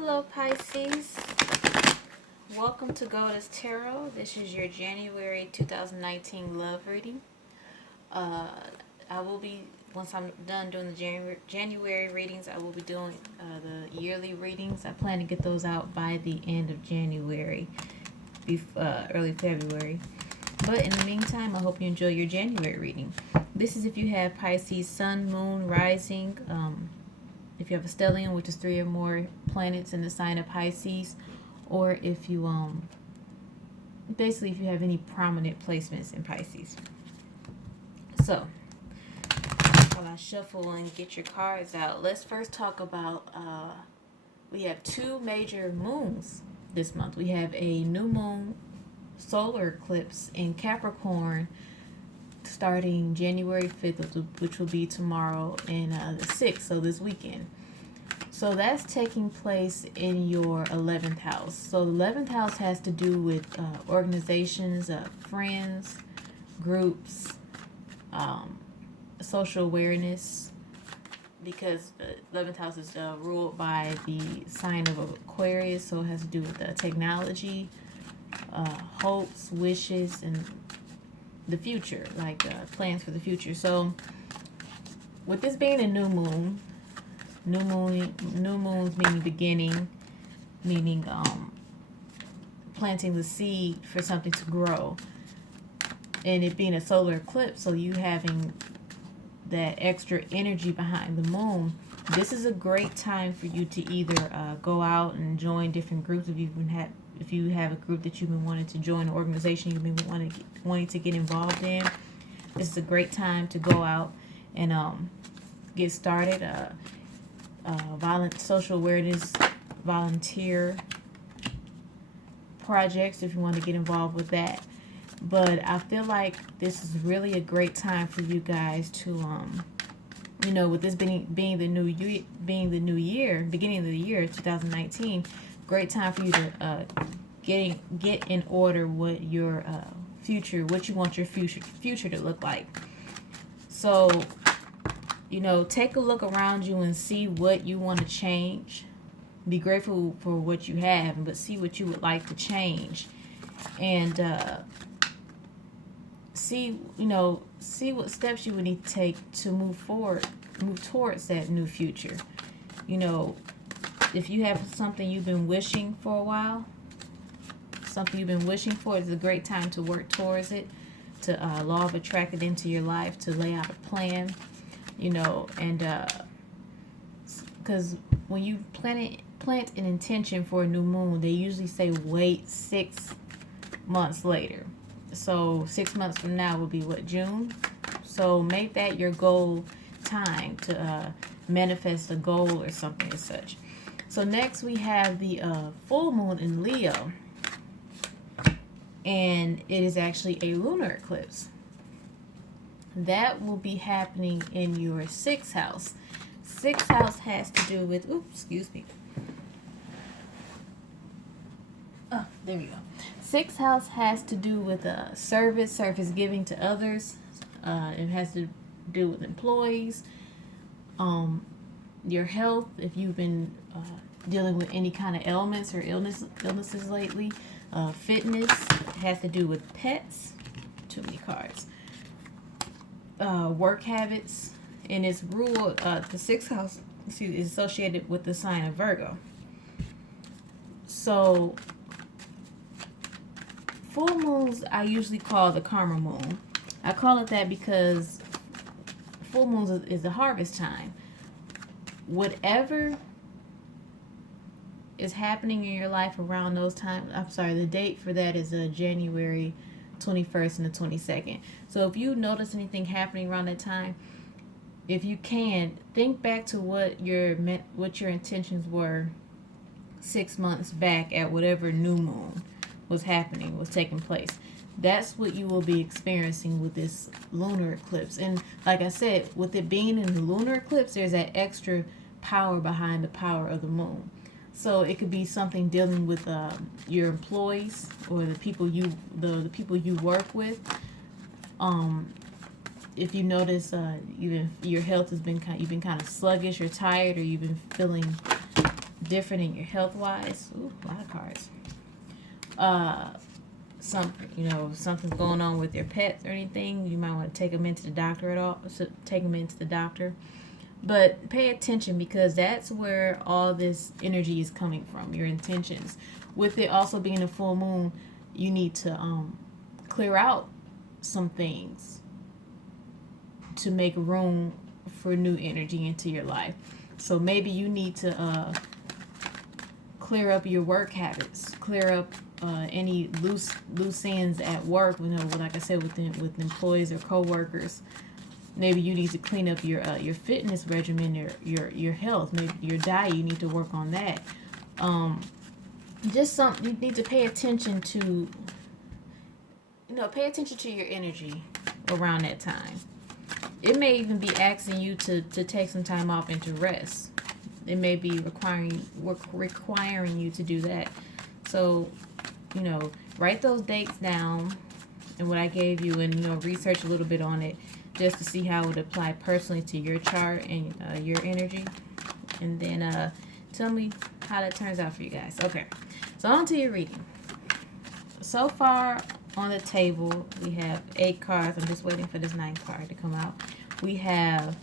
Hello Pisces, welcome to Goddess Tarot. This is your January 2019 love reading. I will be, once I'm done doing the January readings, I will be doing the yearly readings. I plan to get those out by the end of January, early February. But in the meantime, I hope you enjoy your January reading. This is if you have Pisces Sun, Moon, Rising, if you have a stellium, which is 3 or more planets in the sign of Pisces, or if you basically if you have any prominent placements in Pisces. So while I shuffle and get your cards out, let's first talk about we have 2 major moons this month. We have a new moon solar eclipse in Capricorn starting January 5th, which will be tomorrow, and the 6th, so this weekend. So that's taking place in your 11th house. So the 11th house has to do with organizations, friends, groups, social awareness, because the 11th house is ruled by the sign of Aquarius, so it has to do with technology, hopes, wishes, and the future, like plans for the future. So with this being a new moons meaning beginning, meaning planting the seed for something to grow, and it being a solar eclipse, so you having that extra energy behind the moon, this is a great time for you to either go out and join different groups if you have a group that you've been wanting to join, an organization you've been wanting to get involved in. This is a great time to go out and get started. Social awareness, volunteer projects if you want to get involved with that. But I feel like this is really a great time for you guys to with this being the new year, beginning of the year 2019, great time for you to get in order what your what you want your future to look like. So take a look around you and see what you want to change. Be grateful for what you have, but see what you would like to change, and see what steps you would need to take to move towards that new future. If you have something you've been wishing for a while, it's a great time to work towards it, to law of attract it into your life, to lay out a plan, and because when you plant an intention for a new moon, they usually say wait 6 months later. So 6 months from now will be what, June? So make that your goal time to manifest a goal or something as such. So next we have the full moon in Leo, and it is actually a lunar eclipse. That will be happening in your 6th house. 6th house has to do with, excuse me. Oh, there we go. 6th house has to do with service giving to others. It has to do with employees, your health, if you've been dealing with any kind of ailments or illnesses lately. Fitness has to do with pets. Too many cards. Work habits, and it's ruled, the 6th house is associated with the sign of Virgo. So full moons I usually call the karma moon. I call it that because full moons is the harvest time. Whatever is happening in your life around those times, the date for that is January 21st and the 22nd. So if you notice anything happening around that time, if you can, think back to what your intentions were 6 months back at whatever new moon was taking place. That's what you will be experiencing with this lunar eclipse. And like I said, with it being in the lunar eclipse, there's that extra power behind the power of the moon. So it could be something dealing with your employees or the people you work with. If you notice, your health has been you've been kind of sluggish or tired, or you've been feeling different in your health wise. Ooh, a lot of cards. Something's going on with your pets or anything. You might want to take them into the doctor at all. So take them into the doctor. But pay attention, because that's where all this energy is coming from, your intentions. With it also being a full moon, you need to clear out some things to make room for new energy into your life. So maybe you need to clear up your work habits, clear up any loose ends at work. Like I said, with employees or coworkers. Maybe you need to clean up your fitness regimen, your health, maybe your diet. You need to work on that. Just something you need to pay attention to. Pay attention to your energy around that time. It may even be asking you to take some time off and to rest. It may be requiring you to do that. So, write those dates down and what I gave you, and research a little bit on it, just to see how it would apply personally to your chart and your energy. And then tell me how that turns out for you guys. Okay, so on to your reading. So far on the table, we have 8 cards. I'm just waiting for this 9th card to come out. We have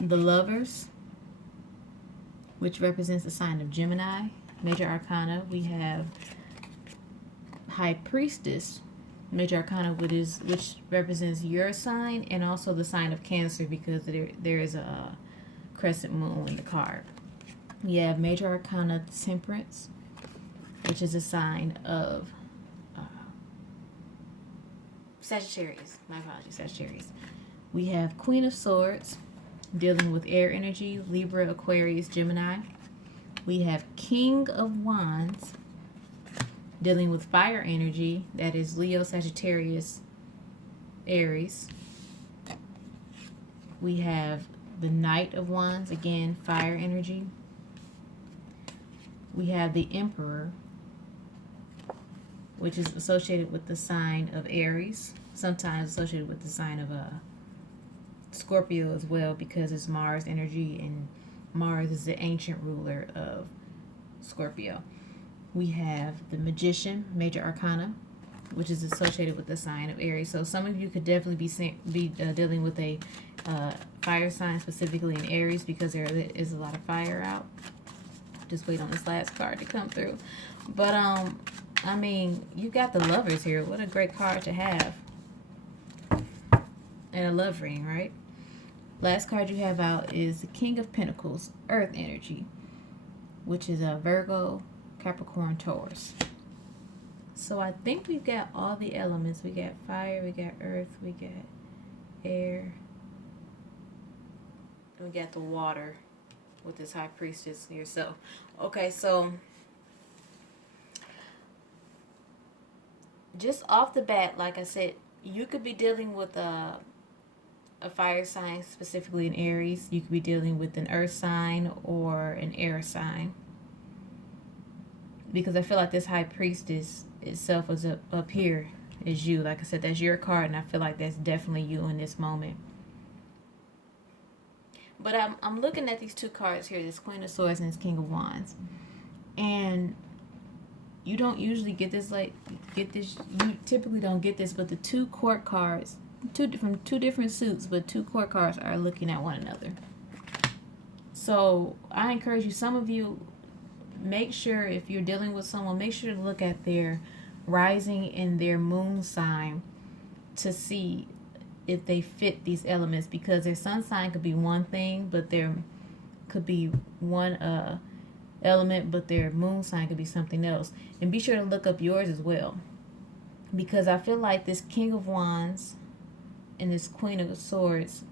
the Lovers, which represents the sign of Gemini. Major Arcana, we have High Priestess, Major Arcana, which represents your sign, and also the sign of Cancer, because there is a crescent moon in the card. We have Major Arcana Temperance, which is a sign of Sagittarius. My apologies, Sagittarius. We have Queen of Swords, dealing with air energy, Libra, Aquarius, Gemini. We have King of Wands, dealing with fire energy, that is Leo, Sagittarius, Aries. We have the Knight of Wands, again, fire energy. We have the Emperor, which is associated with the sign of Aries, sometimes associated with the sign of Scorpio as well, because it's Mars energy, and Mars is the ancient ruler of Scorpio. We have the Magician, Major Arcana, which is associated with the sign of Aries. So some of you could definitely be dealing with a fire sign, specifically in Aries, because there is a lot of fire out. Just wait on this last card to come through. But you got the Lovers here. What a great card to have. And a love ring, right? Last card you have out is the King of Pentacles, Earth energy, which is a Virgo, Capricorn, Taurus. So I think we've got all the elements. We got fire, we got earth, we got air, and we got the water with this High Priestess here. So, okay, so just off the bat, like I said, you could be dealing with a fire sign, specifically an Aries. You could be dealing with an earth sign or an air sign, because I feel like this High Priestess itself was up here is you. Like I said, that's your card, and I feel like that's definitely you in this moment. But I'm looking at these 2 cards here, this Queen of Swords and this King of Wands, and you don't usually get this. You typically don't get this, but the 2 court cards, from 2 different suits, but 2 court cards are looking at one another. So I encourage you, some of you, make sure, if you're dealing with someone, make sure to look at their rising and their moon sign to see if they fit these elements, because their sun sign could be one thing, but there could be one element, but their moon sign could be something else. And be sure to look up yours as well, because I feel like this King of Wands and this Queen of Swords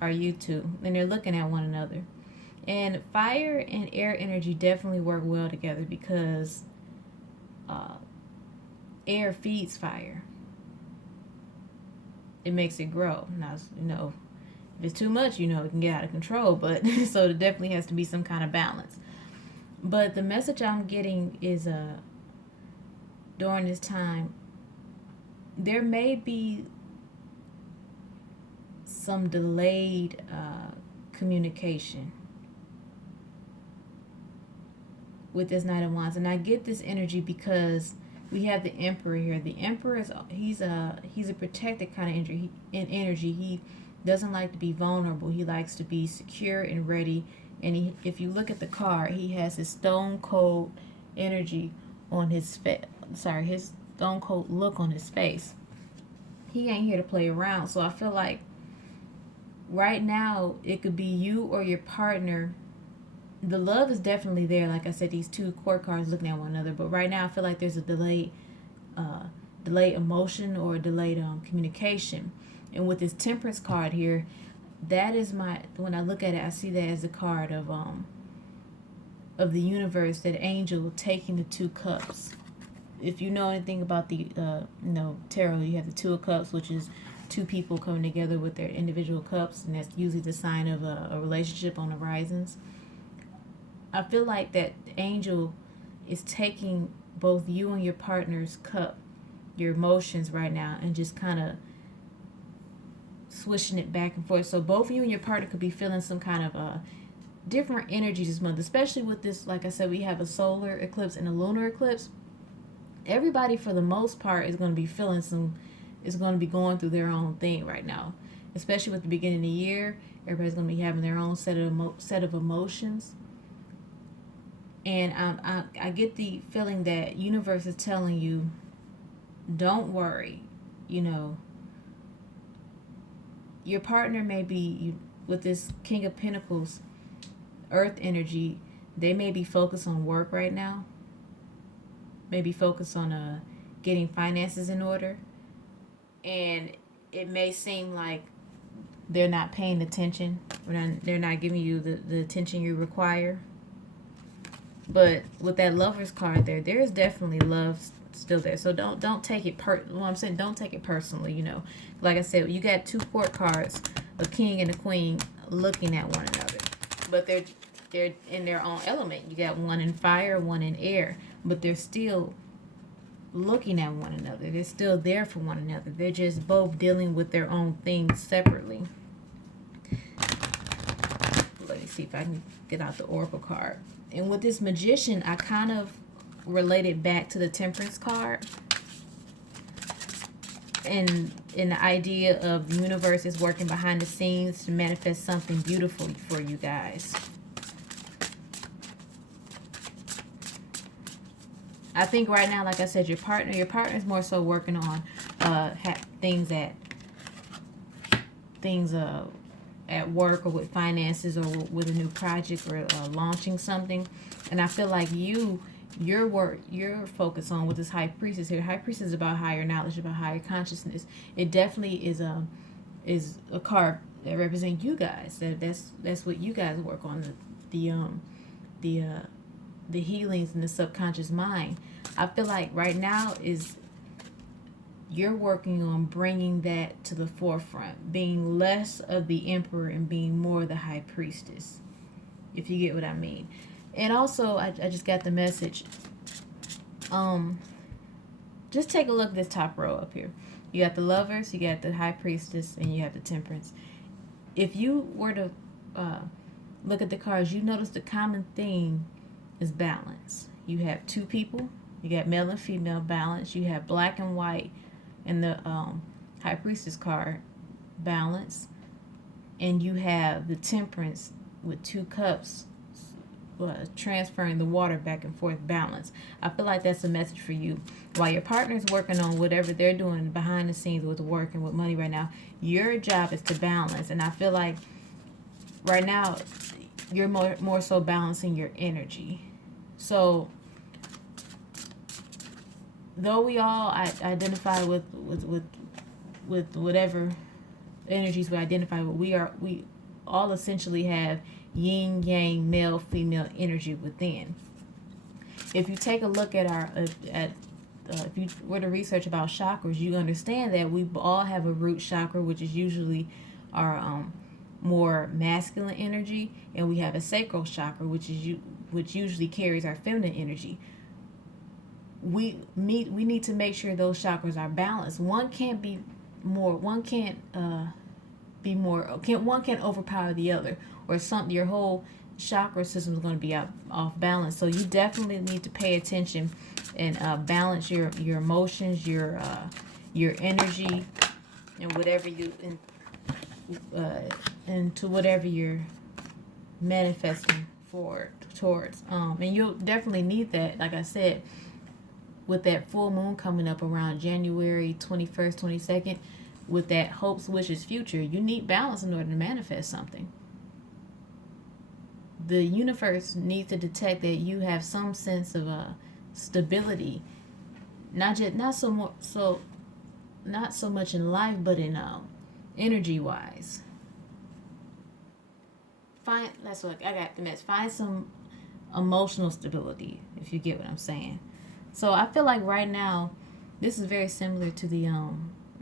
are you two, and they're looking at one another. And fire and air energy definitely work well together, because air feeds fire. It makes it grow. Now, if it's too much, it can get out of control. But so there definitely has to be some kind of balance. But the message I'm getting is during this time, there may be some delayed communication. with this Knight of Wands, and I get this energy because we have the Emperor here. The Emperor is he's a protected kind of energy. He doesn't like to be vulnerable. He likes to be secure and ready. And if you look at the card, he has his stone cold energy on his face. Sorry, his stone cold look on his face. He ain't here to play around. So I feel like right now it could be you or your partner. The love is definitely there. Like I said, these two court cards looking at one another. But right now I feel like there's a delayed emotion or delayed communication. And with this Temperance card here, that is when I look at it, I see that as a card of the universe, that angel taking the 2 cups. If you know anything about the tarot, you have the 2 of Cups, which is 2 people coming together with their individual cups, and that's usually the sign of a relationship on the horizons. I feel like that angel is taking both you and your partner's cup, your emotions right now, and just kind of swishing it back and forth. So both you and your partner could be feeling some kind of different energy this month, especially with this. Like I said, we have a solar eclipse and a lunar eclipse. Everybody, for the most part, is going to be feeling is going to be going through their own thing right now, especially with the beginning of the year. Everybody's going to be having their own set of emotions. And I get the feeling that universe is telling you, don't worry, your partner may be, with this King of Pentacles, Earth energy, they may be focused on work right now, maybe focused on getting finances in order, and it may seem like they're not paying attention, they're not giving you the attention you require. But with that Lover's card there is definitely love still there. So don't take it don't take it personally, Like I said, you got 2 court cards, a king and a queen, looking at one another. But they're in their own element. You got one in fire, one in air, but they're still looking at one another. They're still there for one another. They're just both dealing with their own things separately. Let me see if I can get out the Oracle card. And with this Magician, I kind of related back to the Temperance card. And in the idea of the universe is working behind the scenes to manifest something beautiful for you guys. I think right now, like I said, your partner is more so working on things at work or with finances or with a new project or launching something. And I feel like you're focused on with this High Priestess here. High Priestess is about higher knowledge, about higher consciousness. It definitely is a card that represents you guys. That's what you guys work on, the healings in the subconscious mind. I feel like right now you're working on bringing that to the forefront, being less of the Emperor and being more the High Priestess, if you get what I mean. And also, I just got the message. Just take a look at this top row up here. You got the Lovers, you got the High Priestess, and you have the Temperance. If you were to look at the cards, you notice the common theme is balance. You have 2 people. You got male and female balance. You have black and white in the High Priestess card, balance. And you have the Temperance with 2 cups, transferring the water back and forth, balance. I feel like that's a message for you. While your partner's working on whatever they're doing behind the scenes with work and with money right now, your job is to balance. And I feel like right now you're more so balancing your energy. So though we all identify with whatever energies we identify with, we all essentially have yin yang, male female energy within. If you take a look at if you were to research about chakras, you understand that we all have a root chakra, which is usually our more masculine energy, and we have a sacral chakra, which usually carries our feminine energy. We need to make sure those chakras are balanced. One can't be more. One can't be more. One can't overpower the other, or something. Your whole chakra system is going to be off balance. So you definitely need to pay attention and balance your emotions, your energy, and whatever you into whatever you're manifesting towards. And you'll definitely need that, like I said, with that full moon coming up around January 21st, 22nd, with that hopes, wishes, future. You need balance in order to manifest something. The universe needs to detect that you have some sense of stability, not so much in life, but in energy wise. That's what I got the mess. Find some emotional stability, if you get what I'm saying. So I feel like right now, this is very similar to the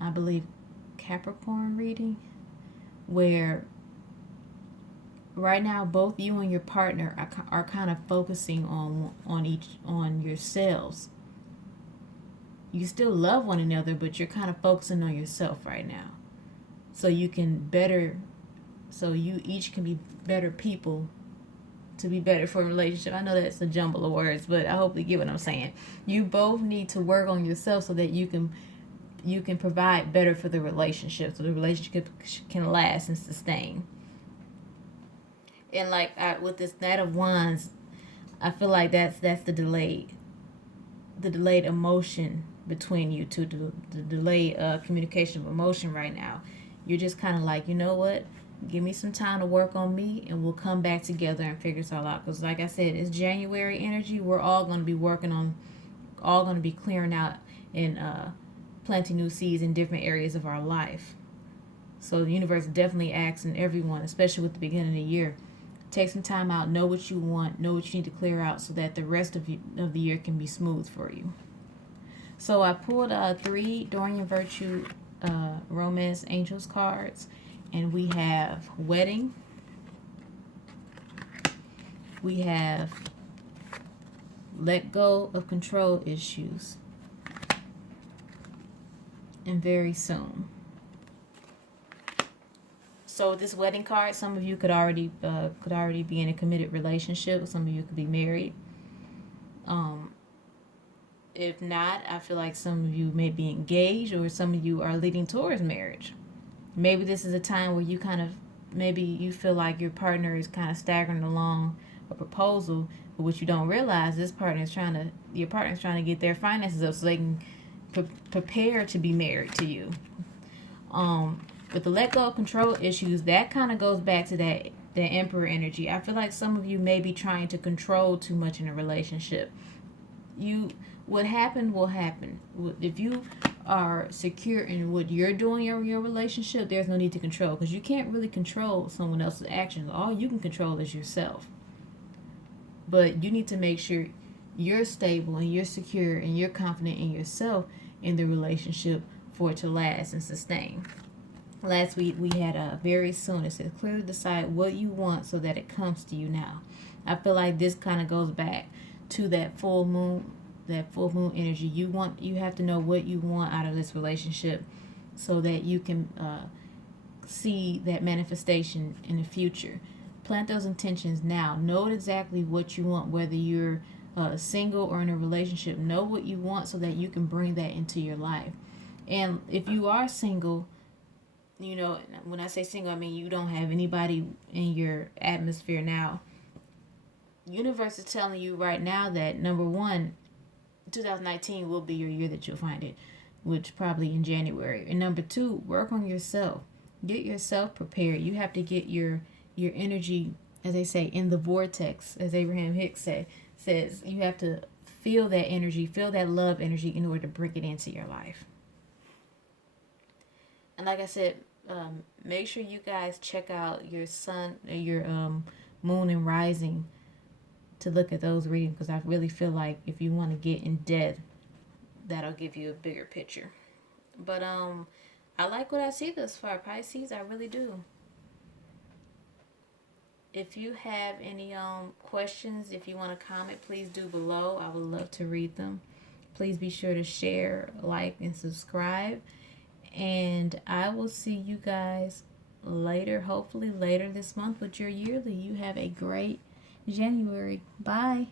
I believe Capricorn reading, where right now both you and your partner are kind of focusing on yourselves. You still love one another, but you're kind of focusing on yourself right now, so you each can be better people to be better for a relationship. I know that's a jumble of words, but I hope you get what I'm saying. You both need to work on yourself so that you can provide better for the relationship, so the relationship can last and sustain. And like with this Knight of Wands, I feel like that's the delayed emotion between you two, the delayed communication of emotion right now. You're just kind of like, you know what? Give me some time to work on me, and we'll come back together and figure this all out. Because like I said, it's January energy. We're all going to be all going to be clearing out and planting new seeds in different areas of our life. So the universe definitely asking everyone, especially with the beginning of the year, take some time out, know what you want, know what you need to clear out, so that the rest of the year can be smooth for you. So I pulled 3 Dorian Virtue Romance Angels cards, and we have wedding, we have let go of control issues, and very soon. So this wedding card, some of you could already be in a committed relationship. Some of you could be married. If not, I feel like some of you may be engaged, or some of you are leading towards marriage. Maybe this is a time where you feel like your partner is kind of staggering along a proposal, but what you don't realize, your partner is trying to get their finances up so they can prepare to be married to you. With the let go of control issues, that kind of goes back to the Emperor energy. I feel like some of you may be trying to control too much in a relationship. What happened will happen. If you are secure in what you're doing in your relationship, there's no need to control, because you can't really control someone else's actions. All you can control is yourself. But you need to make sure you're stable and you're secure and you're confident in yourself in the relationship for it to last and sustain. Last week we had a very soon. It says clearly decide what you want so that it comes to you now. I feel like this kind of goes back to that full moon energy. You have to know what you want out of this relationship so that you can see that manifestation in the future. Plant those intentions now. Know exactly what you want, whether you're single or in a relationship. Know what you want so that you can bring that into your life. And if you are single, when I say single, I mean you don't have anybody in your atmosphere now. Universe is telling you right now that, number one, 2019 will be your year that you'll find it, which probably in January. And number 2, work on yourself. Get yourself prepared. You have to get your energy, as they say, in the vortex, as Abraham Hicks says. You have to feel that energy, feel that love energy in order to bring it into your life. And like I said, make sure you guys check out your sun, your moon and rising, to look at those readings, because I really feel like if you want to get in depth, that'll give you a bigger picture. But I like what I see thus far, Pisces. I really do. If you have any questions, if you want to comment, please do below. I would love to read them. Please be sure to share, like, and subscribe. And I will see you guys later, hopefully later this month with your yearly. You have a great January. Bye.